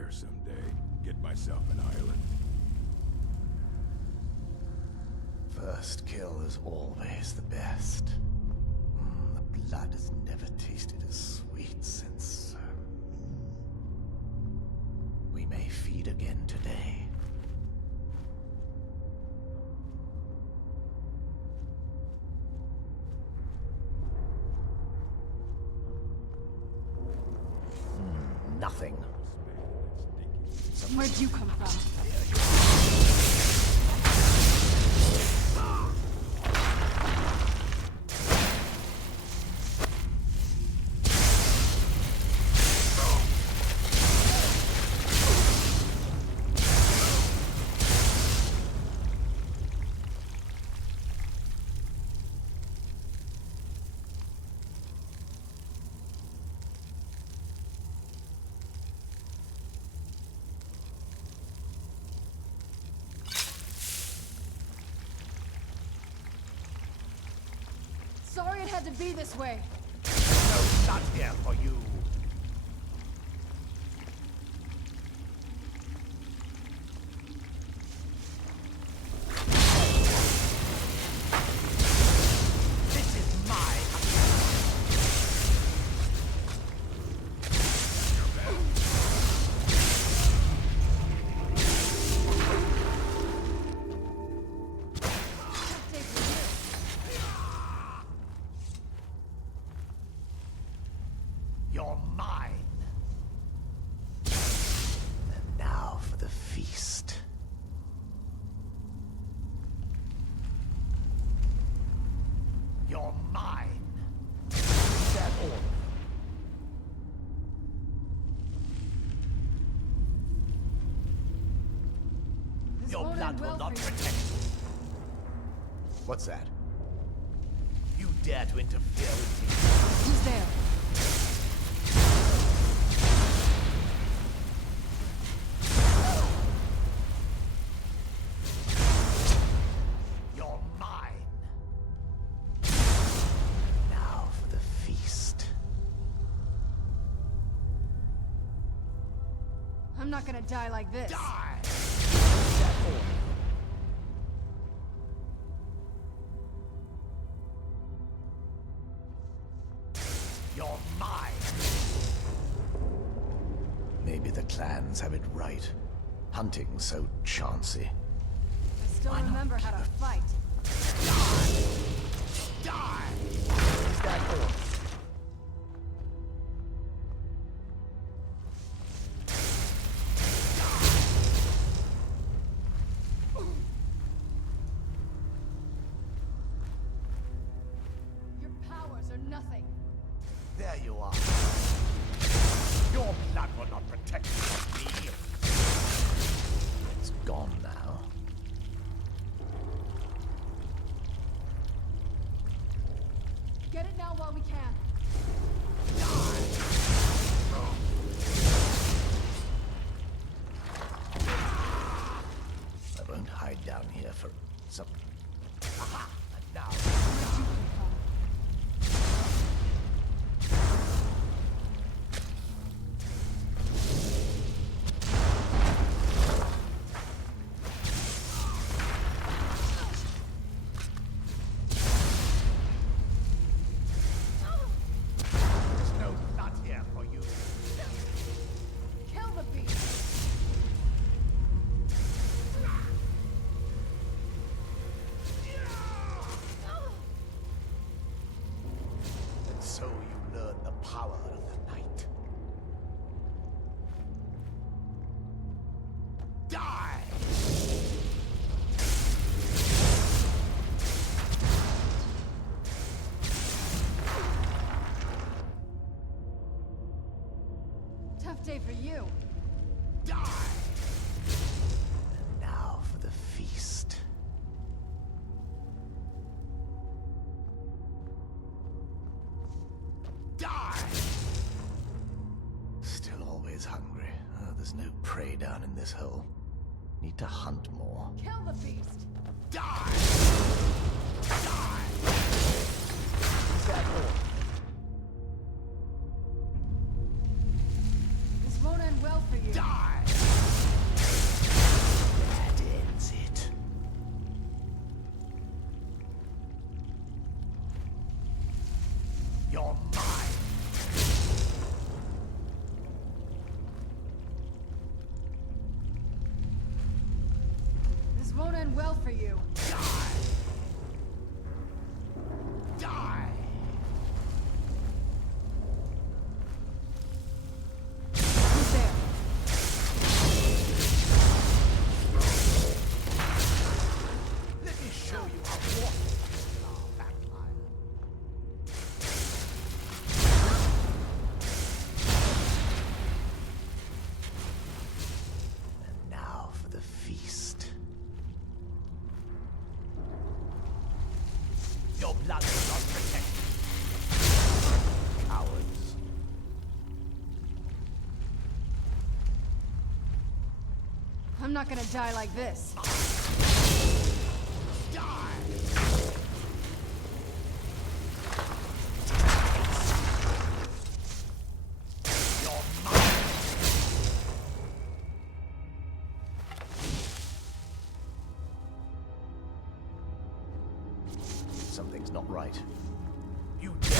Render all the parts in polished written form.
retire someday. Get myself an island. First kill is always the best. The blood has never tasted as sweet since... we may feed again today. Nothing. Where'd you come from? Sorry it had to be this way. No, not here for you. This is my You're mine. And now for the feast. You're mine. Is that all? This Your won't blood end will well not for you. protect you. What's that? You dare to interfere with me? Who's there? You're mine. Now for the feast. I'm not gonna die like this. Die! Is that all? You're mine! Maybe the clans have it right. Hunting's so chancy. I still Why not remember how to keep fight. Die! Is that all? Your powers are nothing. There you are. Your blood will not protect you from me. It's gone now. Get it now while we can. I won't hide down here for some... Aha! And now... Where'd you come from? There's no blood here for you. Kill the beast! And so you learn the power of the night. Die! Tough day for you. Die! And now for the feast. Die! Still always hungry. There's no prey down in this hole. Need to hunt more. Kill the beast! Die! Die! Is that all? This won't end well for you. Die! You're mine. This won't end well for you. Die! Die! Who's there? Let me show you how mortals are, vampire. And now for the feast. Your blood will not protect you. Cowards. I'm not gonna die like this. Die! You're mine! Something's not right. You dare!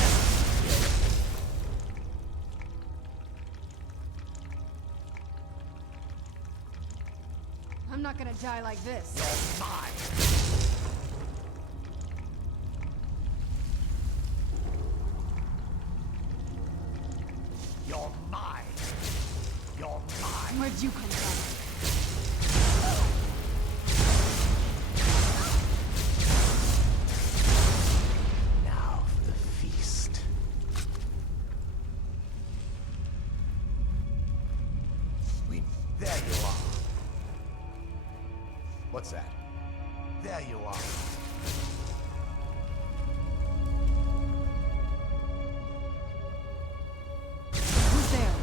I'm not gonna die like this. You're mine! You're mine! You're mine! Where'd you come from? Now for the feast. There you are. What's that? There you are. Who's there?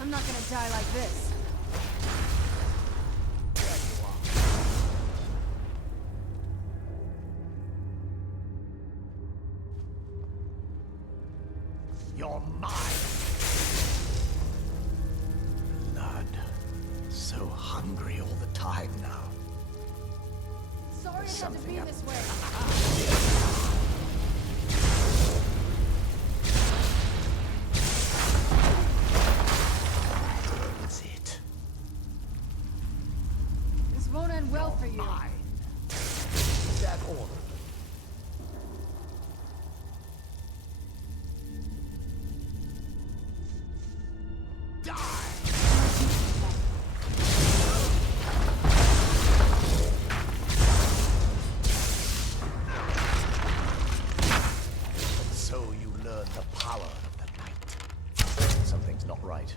I'm not gonna die like this. There you are. You're mine. Blood. So hungry all the time now. Sorry it had to Something be up. this way. That's it. This won't end well for you. Mine. Is that all? Die! And so you learn the power of the night. Something's not right.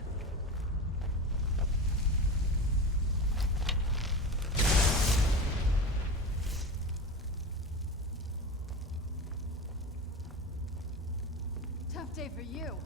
Tough day for you.